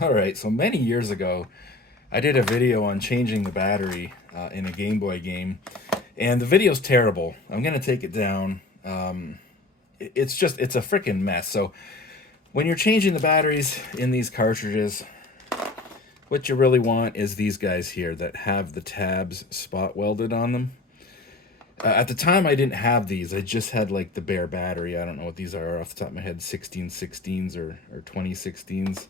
All right, so many years ago, I did a video on changing the battery in a Game Boy game, and the video's terrible. I'm gonna take it down. It's a freaking mess. So when you're changing the batteries in these cartridges, what you really want is these guys here that have the tabs spot welded on them. At the time, I didn't have these. I just had like the bare battery. I don't know what these are off the top of my head, 1616s or 2016s.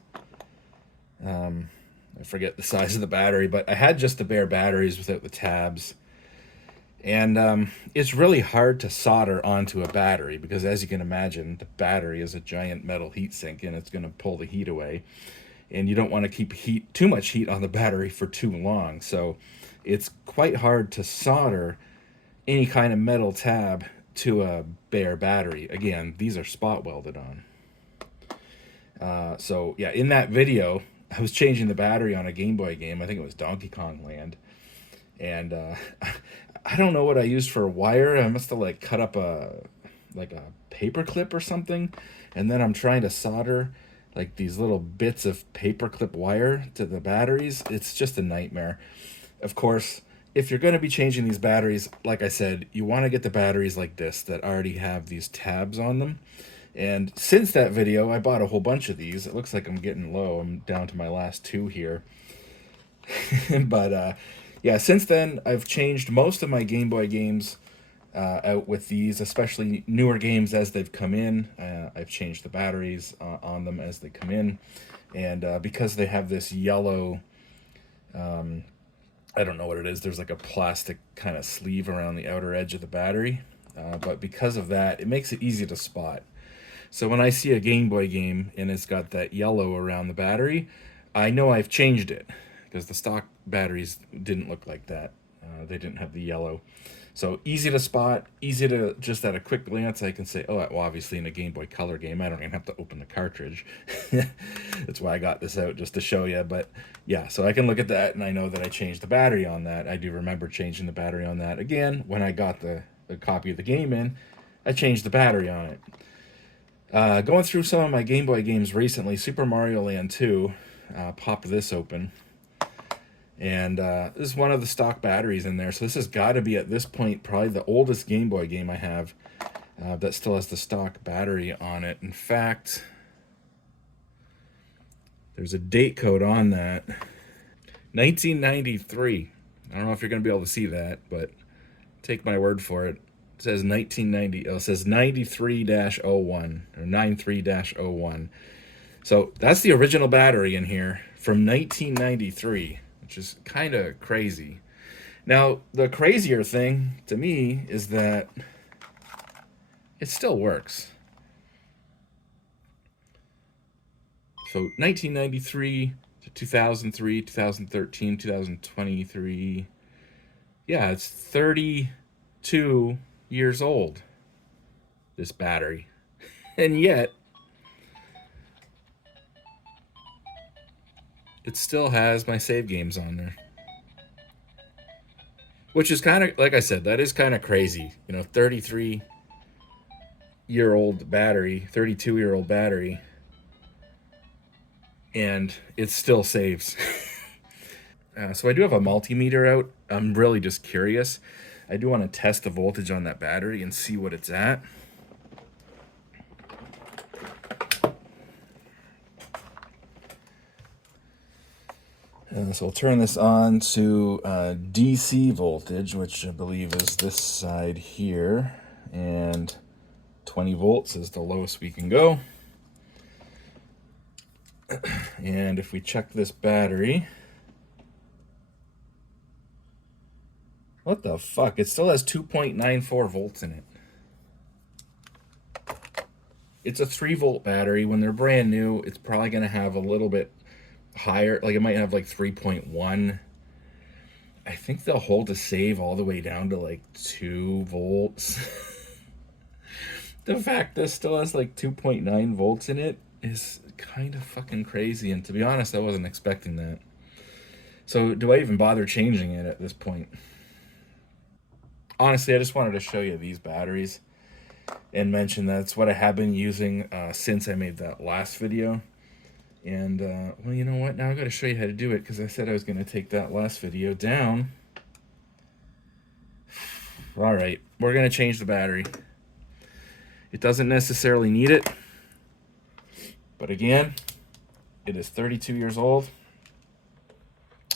I forget the size of the battery, but I had just the bare batteries without the tabs. And it's really hard to solder onto a battery because, as you can imagine, the battery is a giant metal heatsink and it's going to pull the heat away. And you don't want to keep too much heat on the battery for too long. So it's quite hard to solder any kind of metal tab to a bare battery. Again, these are spot welded on. So yeah, in that video, I was changing the battery on a Game Boy game. I think it was Donkey Kong Land, and I don't know what I used for a wire. I must have like cut up a paper clip or something, and then I'm trying to solder like these little bits of paper clip wire to the batteries. It's just a nightmare. Of course, if you're going to be changing these batteries, like I said, you want to get the batteries like this that already have these tabs on them. And since that video, I bought a whole bunch of these. It looks like I'm getting low. I'm down to my last two here. but yeah, since then, I've changed most of my Game Boy games out with these, especially newer games as they've come in. I've changed the batteries on them as they come in. And because they have this yellow, I don't know what it is, there's like a plastic kind of sleeve around the outer edge of the battery. But because of that, it makes it easy to spot. So when I see a Game Boy game and it's got that yellow around the battery, I know I've changed it because the stock batteries didn't look like that. They didn't have the yellow. So easy to spot, easy to just at a quick glance, I can say, oh, well, obviously in a Game Boy Color game, I don't even have to open the cartridge. That's why I got this out just to show you. But yeah, so I can look at that and I know that I changed the battery on that. I do remember changing the battery on that. Again, when I got the copy of the game in, I changed the battery on it. Going through some of my Game Boy games recently, Super Mario Land 2, popped this open. And this is one of the stock batteries in there. So this has got to be, at this point, probably the oldest Game Boy game I have that still has the stock battery on it. In fact, there's a date code on that. 1993. I don't know if you're going to be able to see that, but take my word for it. It says 1990. Oh, it says 93-01 or 93-01. So that's the original battery in here from 1993, which is kind of crazy. Now, the crazier thing to me is that it still works. So 1993 to 2003, 2013, 2023. Yeah, it's 32 years old, this battery. And yet, it still has my save games on there. Which is kind of, like I said, that is kind of crazy. 33-year-old battery, 32-year-old battery, and it still saves. So I do have a multimeter out. I'm really just curious. I do want to test the voltage on that battery and see what it's at. So I'll turn this on to DC voltage, which I believe is this side here, and 20 volts is the lowest we can go. And if we check this battery, what the fuck? It still has 2.94 volts in it. It's a 3-volt battery. When they're brand new, it's probably going to have a little bit higher. Like it might have like 3.1. I think they'll hold a save all the way down to like 2 volts. The fact this still has like 2.9 volts in it is kind of fucking crazy. And to be honest, I wasn't expecting that. So do I even bother changing it at this point? Honestly, I just wanted to show you these batteries and mention that's what I have been using since I made that last video. And, well, you know what? Now I've got to show you how to do it, because I said I was going to take that last video down. All right, we're going to change the battery. It doesn't necessarily need it, but again, it is 32 years old.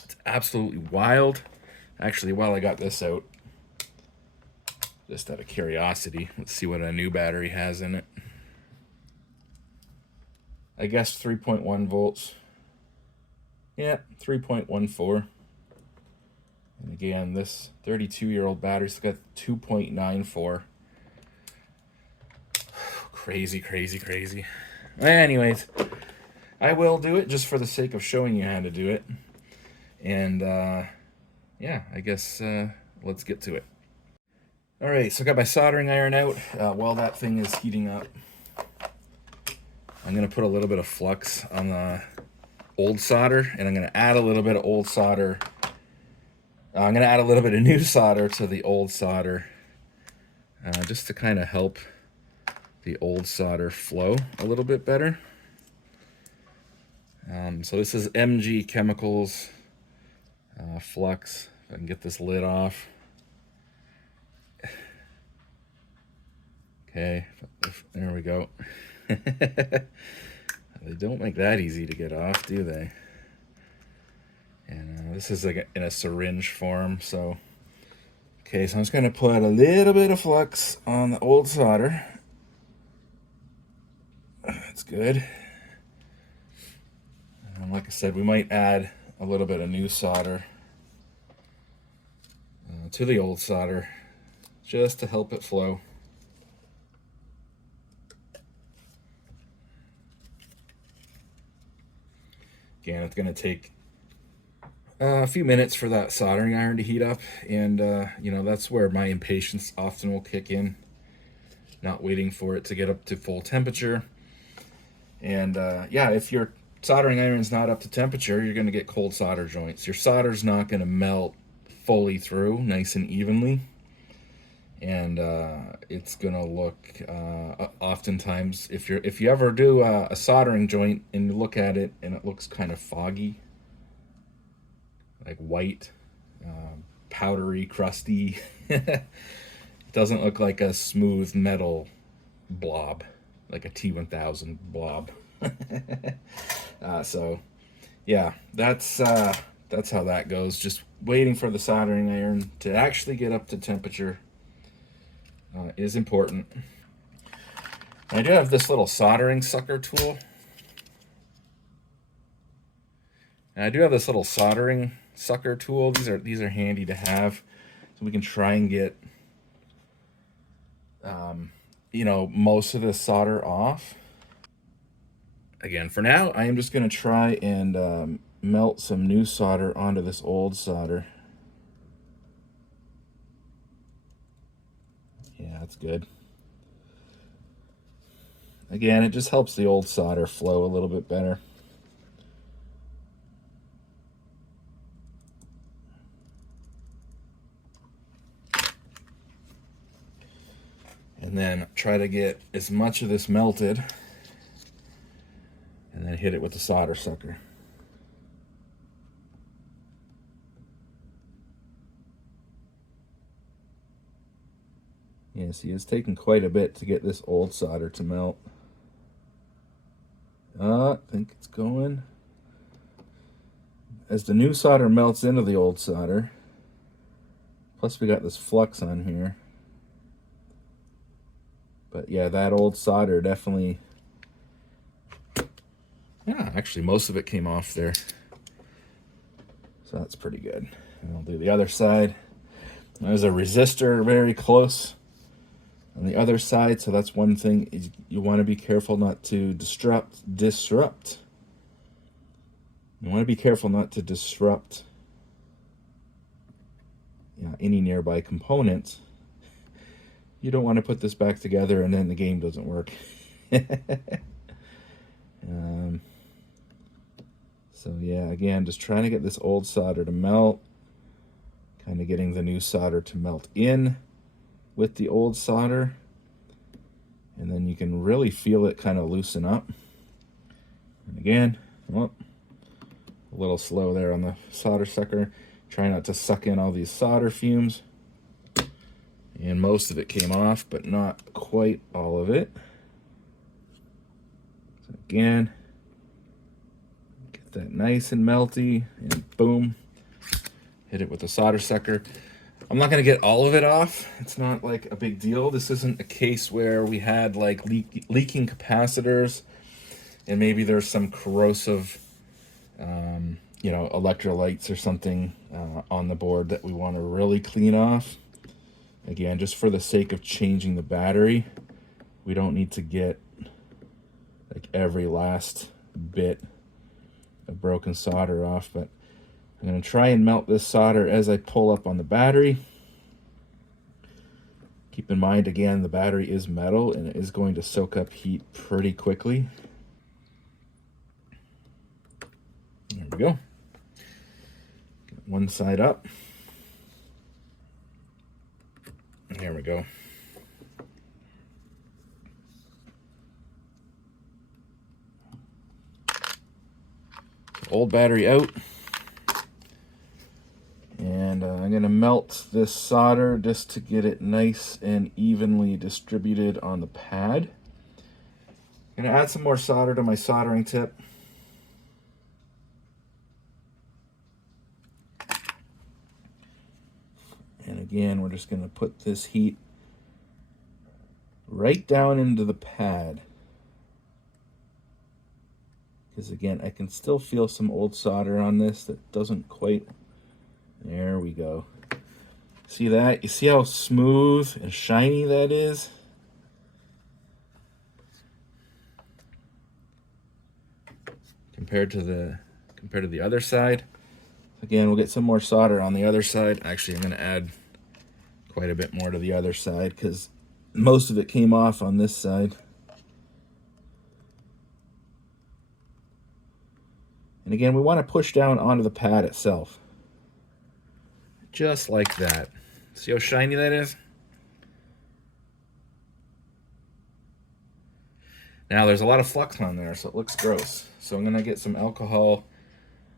It's absolutely wild. Actually, while I got this out, just out of curiosity, let's see what a new battery has in it. I guess 3.1 volts. Yeah, 3.14. And again, this 32-year-old battery's got 2.94. Crazy, crazy, crazy. Anyways, I will do it just for the sake of showing you how to do it. And yeah, I guess let's get to it. All right, so I got my soldering iron out. While that thing is heating up, I'm going to put a little bit of flux on the old solder, and I'm going to add a little bit of old solder. I'm going to add a little bit of new solder to the old solder, just to kind of help the old solder flow a little bit better. So this is MG Chemicals flux. If I can get this lid off. Okay, there we go. They don't make that easy to get off, do they? And this is like in a syringe form, so. Okay, so I'm just gonna put a little bit of flux on the old solder. That's good. And like I said, we might add a little bit of new solder to the old solder, just to help it flow. Again, it's going to take a few minutes for that soldering iron to heat up, and you know, that's where my impatience often will kick in, not waiting for it to get up to full temperature. And yeah, if your soldering iron's not up to temperature, you're going to get cold solder joints. Your solder's not going to melt fully through nice and evenly, and it's gonna look oftentimes, if you ever do a soldering joint and you look at it and it looks kind of foggy, like white, powdery, crusty. It doesn't look like a smooth metal blob, like a T1000 blob. So yeah, that's how that goes. Just waiting for the soldering iron to actually get up to temperature is important. I do have this little soldering sucker tool. And I do have this little soldering sucker tool. These are handy to have, so we can try and get you know, most of the solder off. Again, for now, I am just going to try and melt some new solder onto this old solder. Yeah, that's good. Again, it just helps the old solder flow a little bit better. And then try to get as much of this melted, and then hit it with the solder sucker. Yeah, see, it's taken quite a bit to get this old solder to melt. I think it's going. As the new solder melts into the old solder, plus we got this flux on here. But yeah, that old solder definitely, yeah, actually most of it came off there. So that's pretty good. And I'll do the other side. There's a resistor very close on the other side, so that's one thing you want to be careful not to disrupt. You want to be careful not to disrupt any nearby components. You don't want to put this back together and then the game doesn't work. So yeah, again, just trying to get this old solder to melt, kind of getting the new solder to melt in with the old solder, and then you can really feel it kind of loosen up. And again, Oh, a little slow there on the solder sucker. Try not to suck in all these solder fumes. And most of it came off, but not quite all of it. So again, get that nice and melty, and boom, hit it with the solder sucker. I'm not going to get all of it off. It's not like a big deal. This isn't a case where we had like leaking capacitors and maybe there's some corrosive, you know, electrolytes or something on the board that we want to really clean off. Again, just for the sake of changing the battery, we don't need to get like every last bit of broken solder off, but I'm going to try and melt this solder as I pull up on the battery. Keep in mind, again, the battery is metal and it is going to soak up heat pretty quickly. There we go. Get one side up. There we go. Old battery out. And I'm going to melt this solder just to get it nice and evenly distributed on the pad. I'm going to add some more solder to my soldering tip. And again, we're just going to put this heat right down into the pad. Because again, I can still feel some old solder on this that doesn't quite... There we go. See that? You see how smooth and shiny that is? Compared to the other side. Again, we'll get some more solder on the other side. Actually, I'm going to add quite a bit more to the other side because most of it came off on this side. And again, we want to push down onto the pad itself. Just like that. See how shiny that is? Now there's a lot of flux on there, so it looks gross. So I'm going to get some alcohol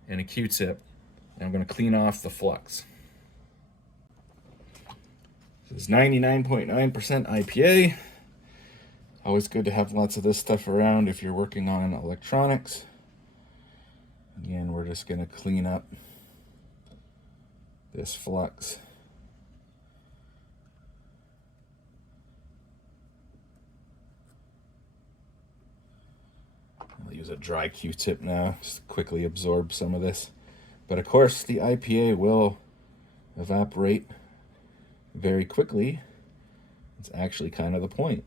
and a Q-tip, and I'm going to clean off the flux. This is 99.9% IPA. Always good to have lots of this stuff around if you're working on electronics. Again, we're just going to clean up this flux. I'll use a dry Q-tip now, just quickly absorb some of this. But of course, the IPA will evaporate very quickly. It's actually kind of the point.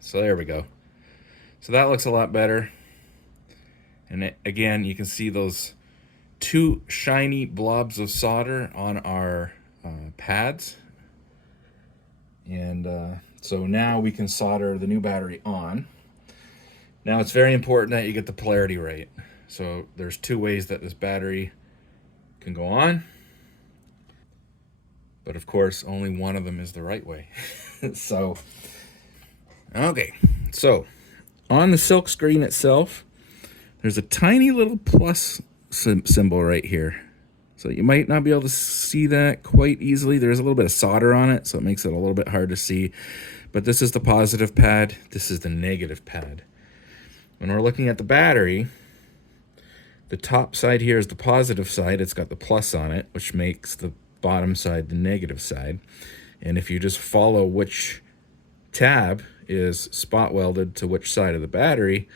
So there we go. So that looks a lot better. And again, you can see those two shiny blobs of solder on our pads. And so now we can solder the new battery on. Now it's very important that you get the polarity right. So there's two ways that this battery can go on. But of course, only one of them is the right way. So, okay. So on the silk screen itself, there's a tiny little plus symbol right here. So you might not be able to see that quite easily. There's a little bit of solder on it, so it makes it a little bit hard to see. But this is the positive pad. This is the negative pad. When we're looking at the battery, the top side here is the positive side. It's got the plus on it, which makes the bottom side the negative side. And if you just follow which tab is spot welded to which side of the battery,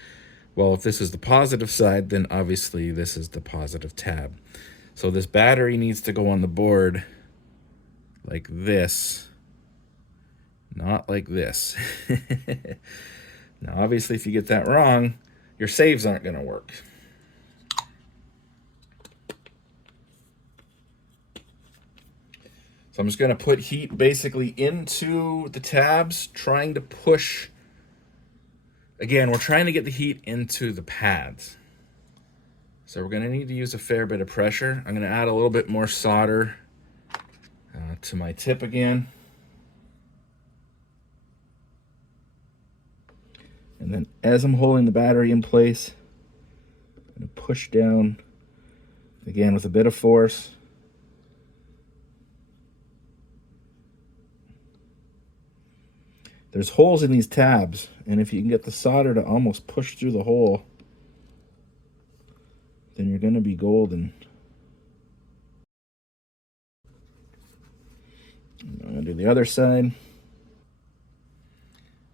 well, if this is the positive side, then obviously this is the positive tab. So this battery needs to go on the board like this, not like this. Now, obviously, if you get that wrong, your saves aren't going to work. So I'm just going to put heat basically into the tabs, trying to push. Again, we're trying to get the heat into the pads. So we're going to need to use a fair bit of pressure. I'm going to add a little bit more solder to my tip again. And then as I'm holding the battery in place, I'm going to push down again with a bit of force. There's holes in these tabs, and if you can get the solder to almost push through the hole, then you're going to be golden. I'm going to do the other side.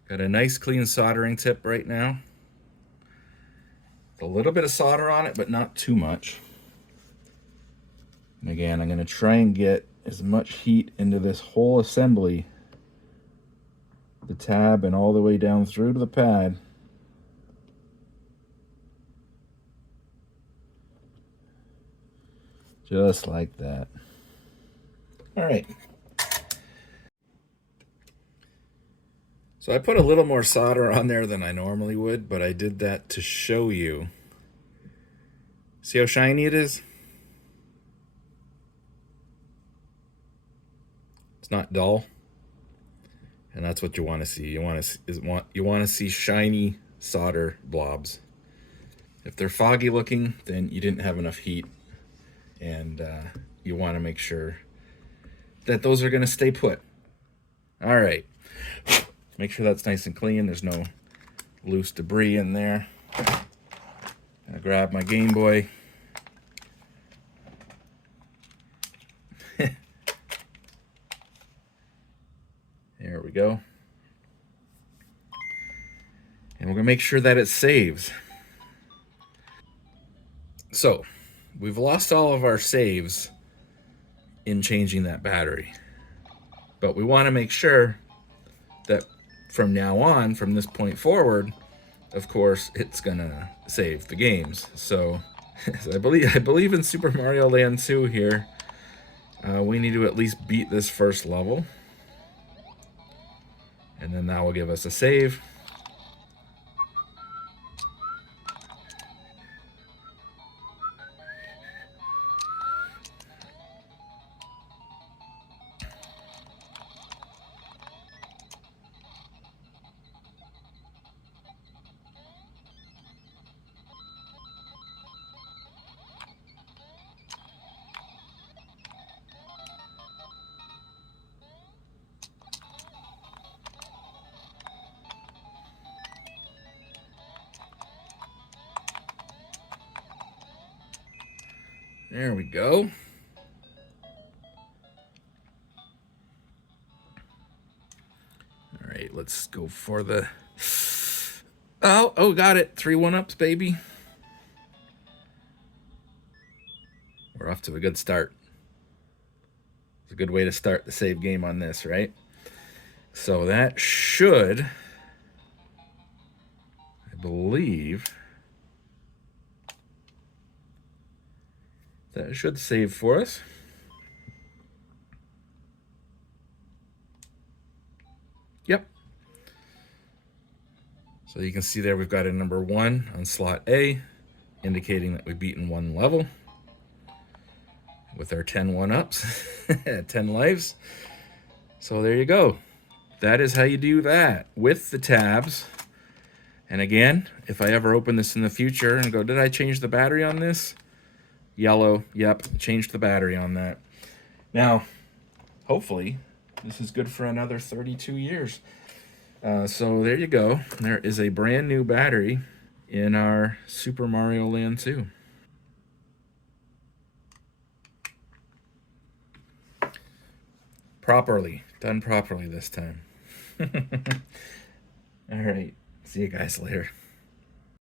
Got a nice clean soldering tip right now. A little bit of solder on it, but not too much. And again, I'm going to try and get as much heat into this whole assembly, the tab and all the way down through to the pad. Just like that. All right. So I put a little more solder on there than I normally would, but I did that to show you. See how shiny it is? It's not dull. And that's what you want to see. You want to see shiny solder blobs. If they're foggy looking, then you didn't have enough heat, and you want to make sure that those are going to stay put. All right. Make sure that's nice and clean. There's no loose debris in there. I grab my Game Boy. There we go. And we're going to make sure that it saves. So, we've lost all of our saves in changing that battery. But we want to make sure that from now on, from this point forward, of course, it's going to save the games. So, I believe in Super Mario Land 2 here, we need to at least beat this first level. And then that will give us a save. There we go. All right, let's go for the... Oh, got it. 3 1-ups, baby. We're off to a good start. It's a good way to start the save game on this, right? So that should, I believe, that should save for us. Yep. So you can see there we've got a number 1 on slot A, indicating that we've beaten 1 level with our 10 1-ups, 10 lives. So there you go. That is how you do that with the tabs. And again, if I ever open this in the future and go, did I change the battery on this? Yellow, yep, changed the battery on that. Now, hopefully, this is good for another 32 years. So there you go. There is a brand new battery in our Super Mario Land 2. Properly. Done properly this time. All right. See you guys later.